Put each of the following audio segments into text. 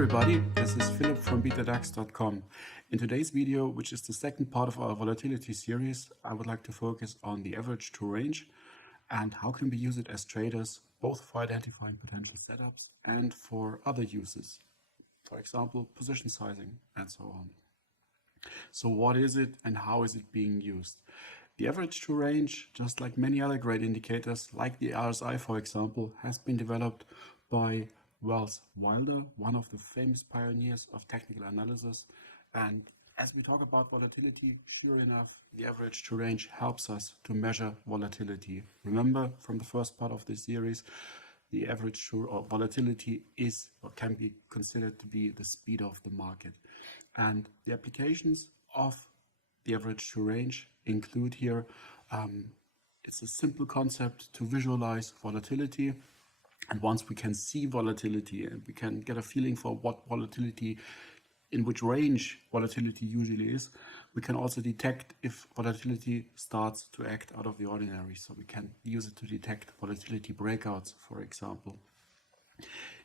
everybody, this is Philip from BetaDAX.com. In today's video, which is the second part of our volatility series, I would like to focus on the average true range and how can we use it as traders, both for identifying potential setups and for other uses. For example, position sizing and so on. So what is it and how is it being used? The average true range, just like many other great indicators, like the RSI for example, has been developed by Welles Wilder, one of the famous pioneers of technical analysis. And as we talk about volatility, sure enough, the average true range helps us to measure volatility. Remember from the first part of this series, the average true or volatility is or can be considered to be the speed of the market. And the applications of the average true range include here, it's a simple concept to visualize volatility. And once we can see volatility and we can get a feeling for what volatility, in which range volatility usually is, we can also detect if volatility starts to act out of the ordinary. So we can use it to detect volatility breakouts, for example.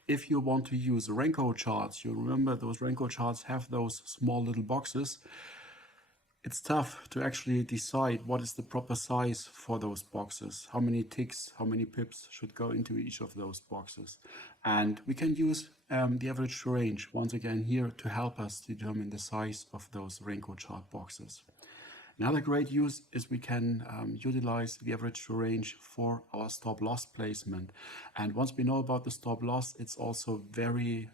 If you want to use Renko charts, you remember those Renko charts have those small little boxes. It's tough to actually decide what is the proper size for those boxes. How many ticks, how many pips should go into each of those boxes. And we can use the average true range once again here to help us determine the size of those Renko chart boxes. Another great use is we can utilize the average true range for our stop loss placement. And once we know about the stop loss, it's also very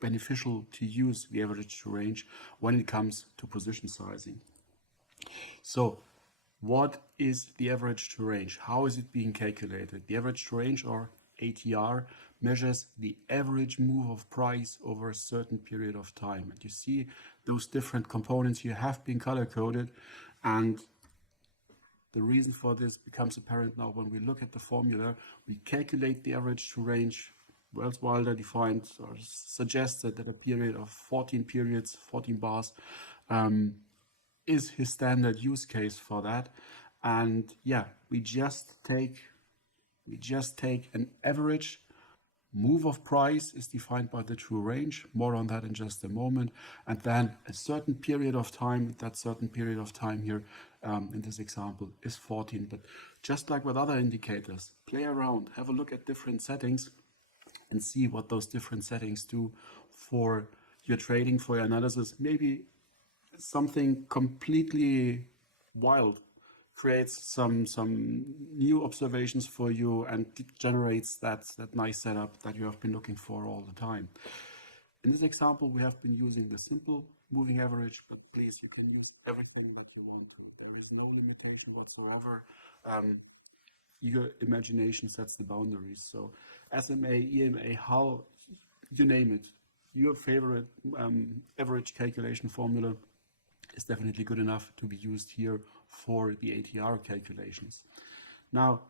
beneficial to use the average true range when it comes to position sizing. So what is the average true range? How is it being calculated? The average true range, or ATR, measures the average move of price over a certain period of time. And you see those different components here have been color coded, and the reason for this becomes apparent now when we look at the formula. We calculate the average true range. Welles Wilder defined or suggested that a period of 14 periods, 14 bars, is his standard use case for that. And yeah, we just take an average move of price is defined by the true range. More on that in just a moment. And then a certain period of time, that certain period of time here in this example is 14. But just like with other indicators, play around, have a look at different settings and see what those different settings do for your trading, for your analysis. Maybe something completely wild creates some new observations for you and generates that nice setup that you have been looking for all the time. In this example, we have been using the simple moving average, but please, you can use everything that you want to. There is no limitation whatsoever. Your imagination sets the boundaries. So SMA, EMA, HAL, you name it. Your favorite average calculation formula is definitely good enough to be used here for the ATR calculations. Now,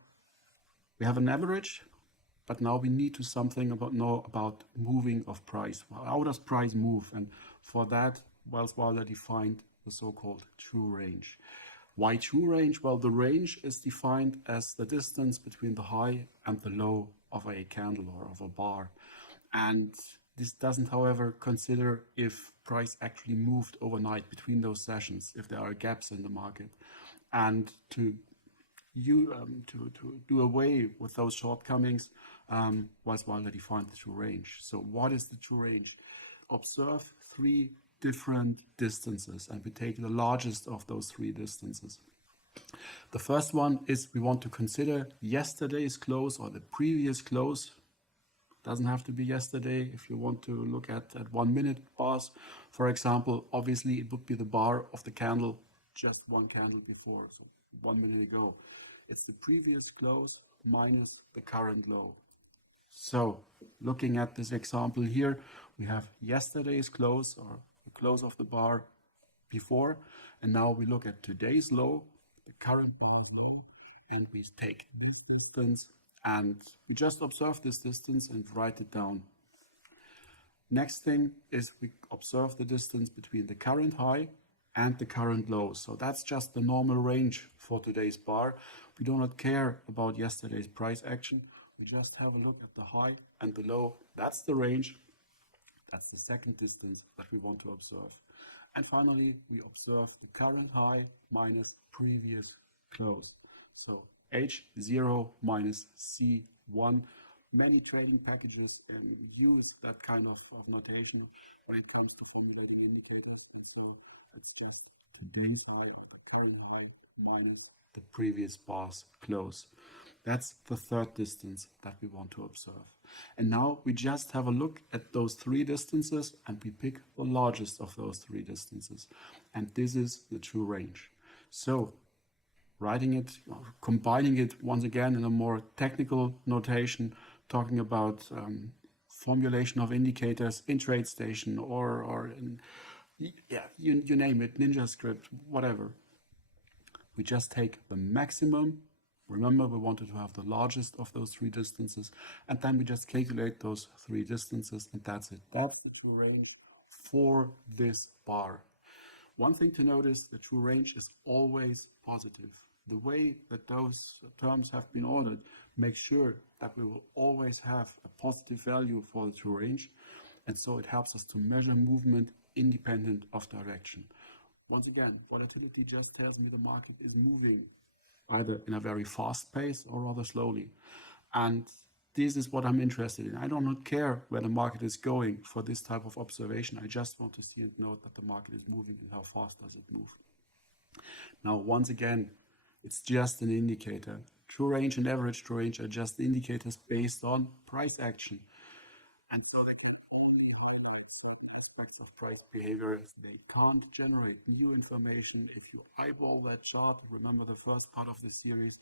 we have an average, but now we need to know about moving of price. How does price move? And for that, Welles Wilder defined the so-called true range. Why true range? Well, the range is defined as the distance between the high and the low of a candle or of a bar. And this doesn't, however, consider if price actually moved overnight between those sessions, if there are gaps in the market. And to do away with those shortcomings, Welles Wilder defined the true range. So what is the true range? Observe three different distances, and we take the largest of those three distances. The first one is we want to consider yesterday's close or the previous close. Doesn't have to be yesterday. If you want to look at 1 minute bars, for example, obviously it would be the bar of the candle just one candle before, so 1 minute ago. It's the previous close minus the current low. So looking at this example here, we have yesterday's close or the close of the bar before, and now we look at today's low, the current bar low, and we take this distance. And we just observe this distance and write it down. Next thing is we observe the distance between the current high and the current low. So that's just the normal range for today's bar. We do not care about yesterday's price action. We just have a look at the high and the low. That's the range. That's the second distance that we want to observe. And finally, we observe the current high minus previous close. So H0 minus C1. Many trading packages use that kind of notation when it comes to formulating indicators. And so it's just today's high or the current high minus the previous bar's close. That's the third distance that we want to observe. And now we just have a look at those three distances and we pick the largest of those three distances. And this is the true range. So writing it, combining it once again in a more technical notation, talking about formulation of indicators in TradeStation or in, yeah, you name it, Ninja script, whatever. We just take the maximum. Remember, we wanted to have the largest of those three distances, and then we just calculate those three distances, and that's it. That's the true range for this bar. One thing to notice, the true range is always positive. The way that those terms have been ordered makes sure that we will always have a positive value for the true range, and so it helps us to measure movement independent of direction. Once again, volatility just tells me the market is moving either in a very fast pace or rather slowly. And this is what I'm interested in. I do not care where the market is going for this type of observation. I just want to see and note that the market is moving and how fast does it move. Now, once again, it's just an indicator. True range and average true range are just indicators based on price action. And so they can only evaluate certain aspects of price behaviors. They can't generate new information. If you eyeball that chart, remember the first part of the series,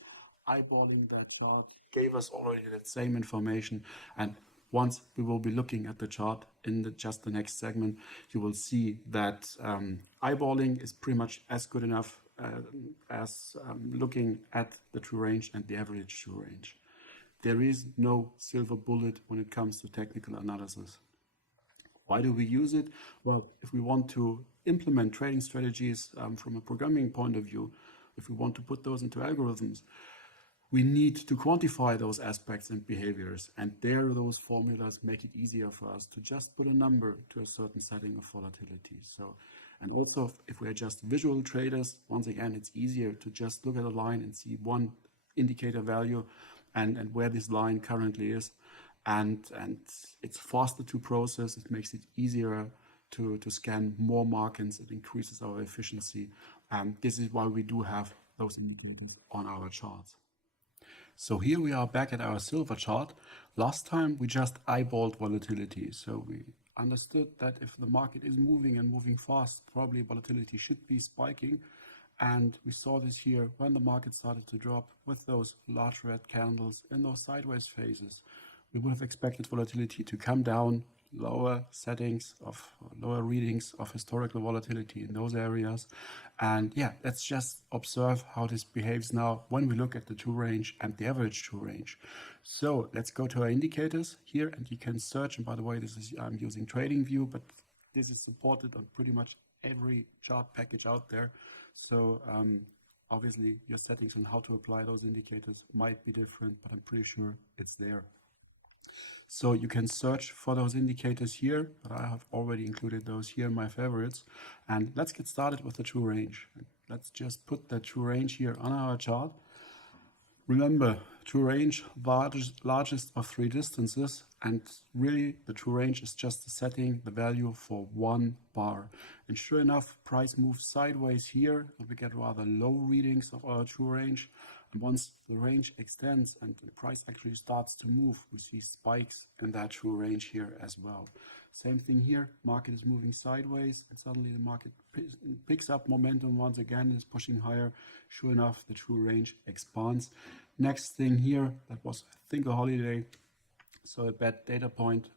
eyeballing that chart gave us already that same information. And once we will be looking at the chart in just the next segment, you will see that eyeballing is pretty much as good enough as looking at the true range and the average true range. There is no silver bullet when it comes to technical analysis. Why do we use it? Well, if we want to implement trading strategies from a programming point of view, if we want to put those into algorithms, we need to quantify those aspects and behaviors, and there those formulas make it easier for us to just put a number to a certain setting of volatility. So, and also if we are just visual traders, once again, it's easier to just look at a line and see one indicator value and where this line currently is. And it's faster to process, it makes it easier to scan more markets, it increases our efficiency. This is why we do have those indicators on our charts. So here we are back at our silver chart. Last time we just eyeballed volatility. So we understood that if the market is moving and moving fast, probably volatility should be spiking. And we saw this here when the market started to drop with those large red candles in those sideways phases. We would have expected volatility to come down, lower readings of historical volatility in those areas. And yeah, let's just observe how this behaves now when we look at the true range and the average true range. So let's go to our indicators here, and you can search. And by the way, I'm using TradingView, but this is supported on pretty much every chart package out there. So obviously your settings on how to apply those indicators might be different, but I'm pretty sure it's there. So you can search for those indicators here, but I have already included those here in my favorites. And let's get started with the true range. Let's just put the true range here on our chart. Remember, true range, largest of three distances, and really the true range is just setting the value for one bar. And sure enough, price moves sideways here, and we get rather low readings of our true range. And once the range extends and the price actually starts to move, we see spikes in that true range here as well. Same thing here, market is moving sideways and suddenly the market picks up momentum once again, is pushing higher. Sure enough, the true range expands. Next thing here, that was I think a holiday, so a bad data point,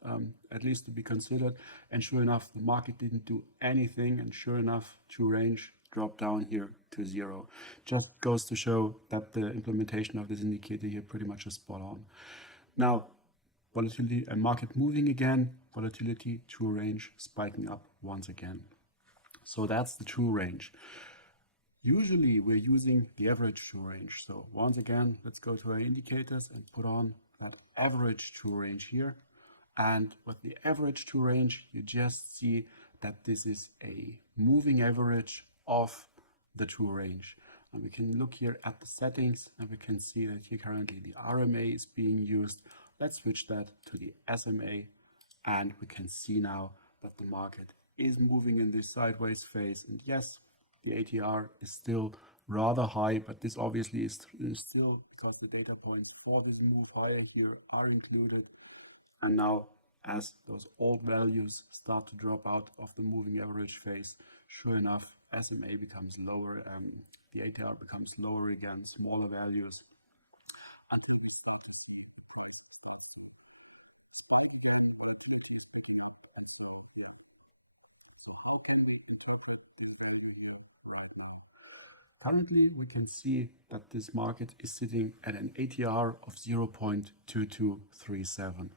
at least to be considered. And sure enough, the market didn't do anything, and sure enough, true range dropped down here to 0. Just goes to show that the implementation of this indicator here pretty much is spot on. Now, volatility and market moving again, volatility, true range spiking up once again. So that's the true range. Usually we're using the average true range. So once again, let's go to our indicators and put on that average true range here. And with the average to range, you just see that this is a moving average of the true range. And we can look here at the settings and we can see that here currently the RMA is being used. Let's switch that to the SMA and we can see now that the market is moving in this sideways phase. And yes, the ATR is still rather high, but this obviously is still because the data points for this move higher here are included. And now as those old values start to drop out of the moving average phase, sure enough, SMA becomes lower, the ATR becomes lower again, smaller values, until we start to see the trend start again, volatility is picking up, and so yeah. So how can we interpret this value here right now? Currently, we can see that this market is sitting at an ATR of 0.2237.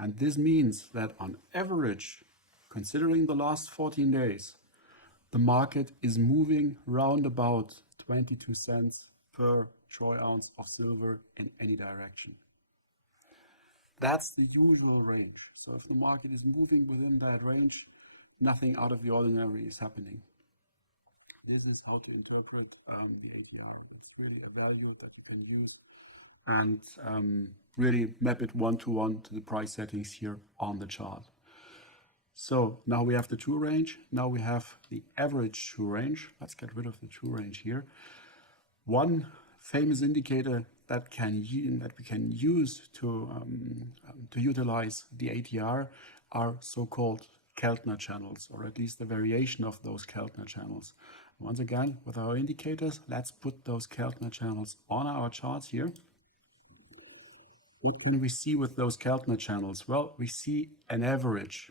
And this means that on average, considering the last 14 days, the market is moving round about 22 cents per troy ounce of silver in any direction. That's the usual range. So if the market is moving within that range, nothing out of the ordinary is happening. This is how to interpret the ATR. It's really a value that you can use and really map it one-to-one to the price settings here on the chart. So now we have the true range. Now we have the average true range. Let's get rid of the true range here. One famous indicator that we can use to utilize the ATR are so-called Keltner channels, or at least a variation of those Keltner channels. Once again, with our indicators, let's put those Keltner channels on our charts here. What can we see with those Keltner channels? Well, we see an average.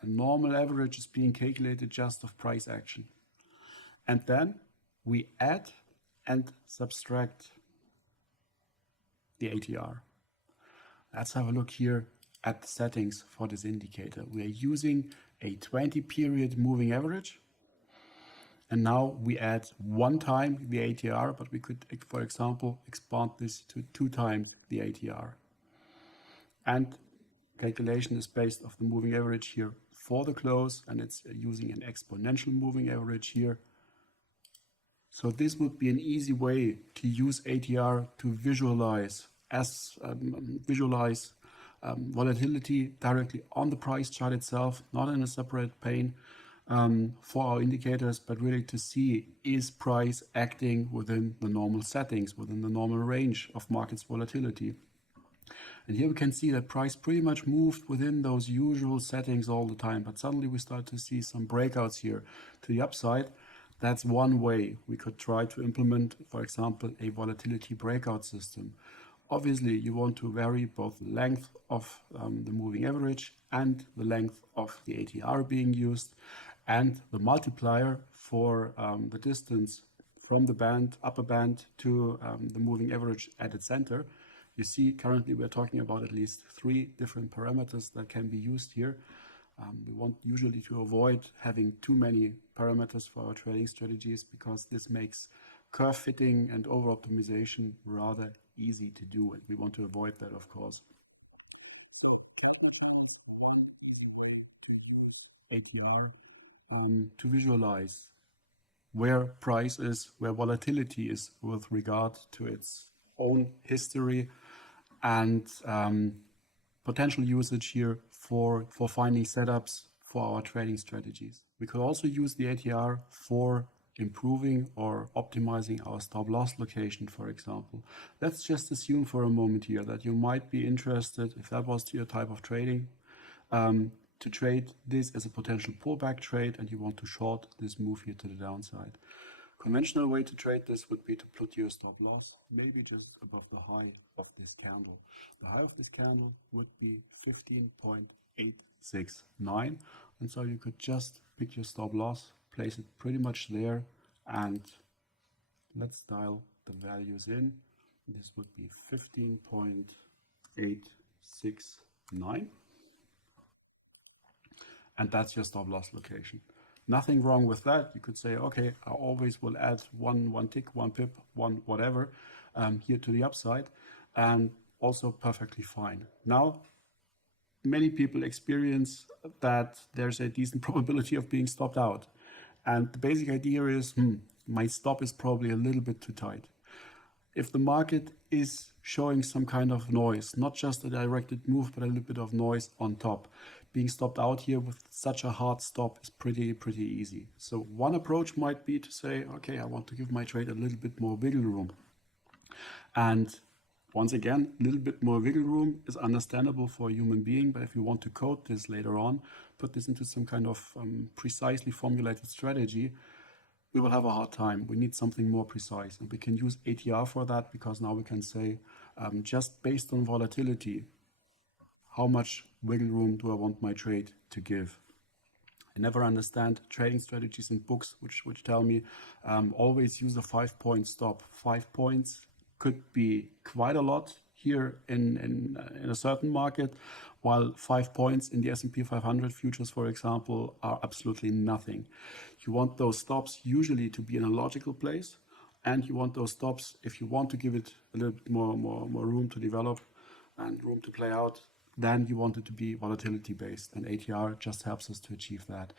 A normal average is being calculated just of price action. And then we add and subtract the ATR. Let's have a look here at the settings for this indicator. We are using a 20-period moving average. And now we add 1 time the ATR, but we could, for example, expand this to 2 times the ATR. And calculation is based off the moving average here for the close, and it's using an exponential moving average here. So this would be an easy way to use ATR to visualize volatility directly on the price chart itself, not in a separate pane for our indicators, but really to see, is price acting within the normal settings, within the normal range of markets volatility. And here we can see that price pretty much moved within those usual settings all the time, but suddenly we start to see some breakouts here to the upside. That's one way we could try to implement, for example, a volatility breakout system. Obviously, you want to vary both the length of the moving average and the length of the ATR being used, and the multiplier for the distance from the band, upper band, to the moving average at its center. You see, currently we're talking about at least 3 different parameters that can be used here. We want usually to avoid having too many parameters for our trading strategies because this makes curve fitting and over optimization rather easy to do, and we want to avoid that, of course. ATR to visualize where price is, where volatility is with regard to its own history, and potential usage here for finding setups for our trading strategies. We could also use the ATR for improving or optimizing our stop loss location, for example. Let's just assume for a moment here that you might be interested, if that was your type of trading, to trade this as a potential pullback trade, and you want to short this move here to the downside. Conventional way to trade this would be to put your stop loss maybe just above the high of this candle. The high of this candle would be 15.869, and so you could just pick your stop loss, place it pretty much there, and let's dial the values in. This would be 15.869, and that's your stop loss location. Nothing wrong with that. You could say, okay, I always will add one tick, 1 pip, one whatever here to the upside, and also perfectly fine. Now, many people experience that there's a decent probability of being stopped out. And the basic idea is, my stop is probably a little bit too tight. If the market is showing some kind of noise, not just a directed move, but a little bit of noise on top, being stopped out here with such a hard stop is pretty easy. So one approach might be to say, okay, I want to give my trade a little bit more wiggle room. And once again, a little bit more wiggle room is understandable for a human being, but if you want to code this later on, put this into some kind of precisely formulated strategy, we will have a hard time. We need something more precise, and we can use ATR for that, because now we can say, just based on volatility, how much wiggle room do I want my trade to give? I never understand trading strategies in books which tell me always use a 5-point stop. 5 points could be quite a lot here in a certain market, while 5 points in the S&P 500 futures, for example, are absolutely nothing. You want those stops usually to be in a logical place, and you want those stops, if you want to give it a little bit more room to develop and room to play out, then you want it to be volatility based, and ATR just helps us to achieve that.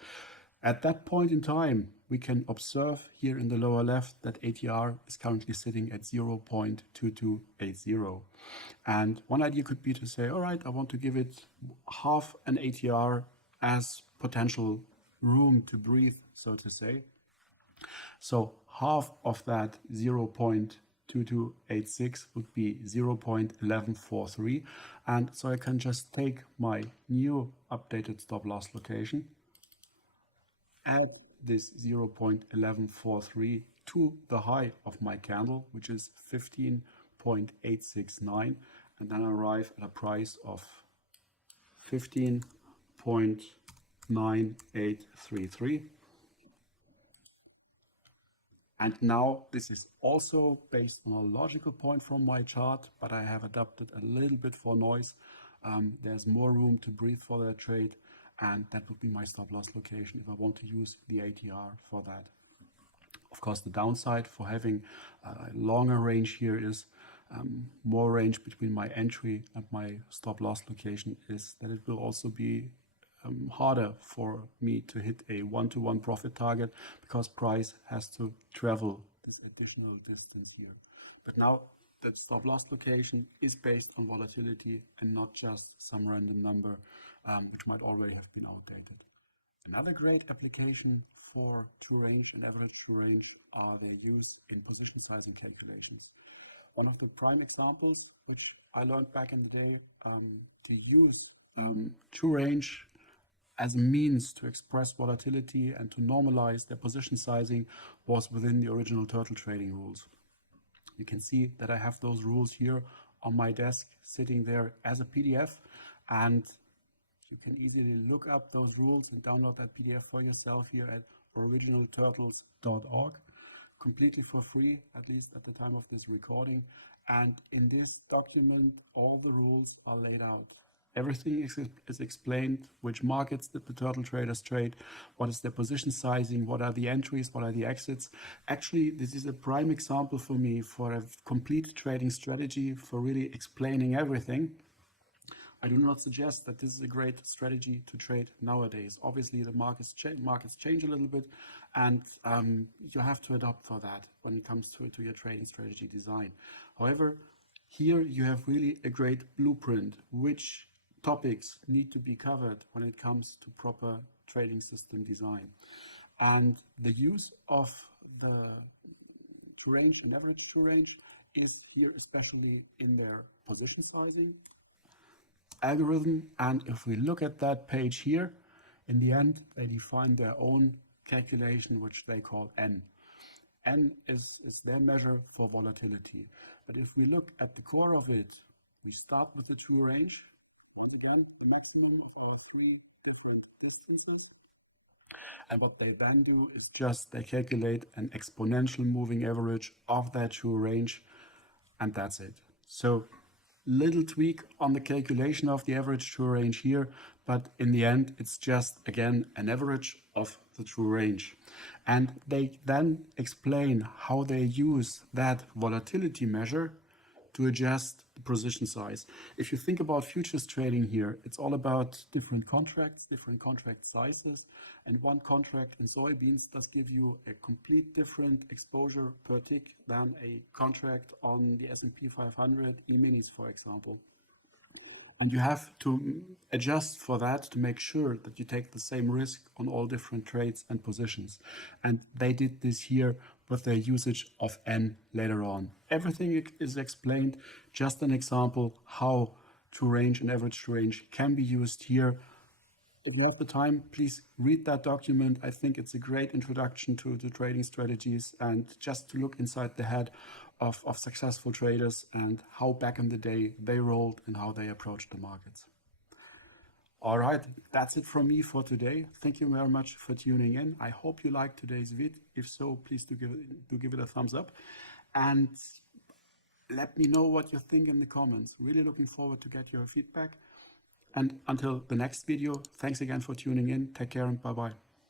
At that point in time, we can observe here in the lower left that ATR is currently sitting at 0.2280. And one idea could be to say, all right, I want to give it half an ATR as potential room to breathe, so to say. So half of that 0.2286 would be 0.1143. And so I can just take my new updated stop loss location, add this 0.1143 to the high of my candle, which is 15.869, and then arrive at a price of 15.9833. And now this is also based on a logical point from my chart, but I have adapted a little bit for noise. There's more room to breathe for that trade, and that would be my stop loss location if I want to use the ATR for that. Of course, the downside for having a longer range here is more range between my entry and my stop loss location is that it will also be harder for me to hit a one-to-one profit target, because price has to travel this additional distance here. But now that stop loss location is based on volatility and not just some random number, which might already have been outdated. Another great application for true range and average true range are their use in position sizing calculations. One of the prime examples, which I learned back in the day, to use true range as a means to express volatility and to normalize their position sizing, was within the original turtle trading rules. You can see that I have those rules here on my desk sitting there as a PDF, and you can easily look up those rules and download that PDF for yourself here at originalturtles.org, completely for free, at least at the time of this recording. And in this document, all the rules are laid out. Everything is explained: which markets did the turtle traders trade, what is their position sizing, what are the entries, what are the exits. Actually, this is a prime example for me for a complete trading strategy, for really explaining everything. I do not suggest that this is a great strategy to trade nowadays. Obviously, the markets change a little bit, and you have to adapt for that when it comes to your trading strategy design. However, here you have really a great blueprint, which topics need to be covered when it comes to proper trading system design. And the use of the true range and average true range is here especially in their position sizing algorithm. And if we look at that page here, in the end, they define their own calculation, which they call N. N is their measure for volatility. But if we look at the core of it, we start with the true range. Once again, the maximum of our 3 different distances. And what they then do is just they calculate an exponential moving average of that true range, and that's it. So little tweak on the calculation of the average true range here, but in the end, it's just, again, an average of the true range. And they then explain how they use that volatility measure to adjust the position size. If you think about futures trading here, it's all about different contracts, different contract sizes, and one contract in soybeans does give you a complete different exposure per tick than a contract on the S&P 500 E-minis, for example. And you have to adjust for that to make sure that you take the same risk on all different trades and positions. And they did this here with their usage of N later on. Everything is explained, just an example how true range and average true range can be used here. If you have the time, please read that document. I think it's a great introduction to trading strategies and just to look inside the head of successful traders and how back in the day they rolled and how they approached the markets. All right, that's it from me for today. Thank you very much for tuning in. I hope you liked today's vid. If so, please do give it a thumbs up. And let me know what you think in the comments. Really looking forward to get your feedback. And until the next video, thanks again for tuning in. Take care and bye-bye.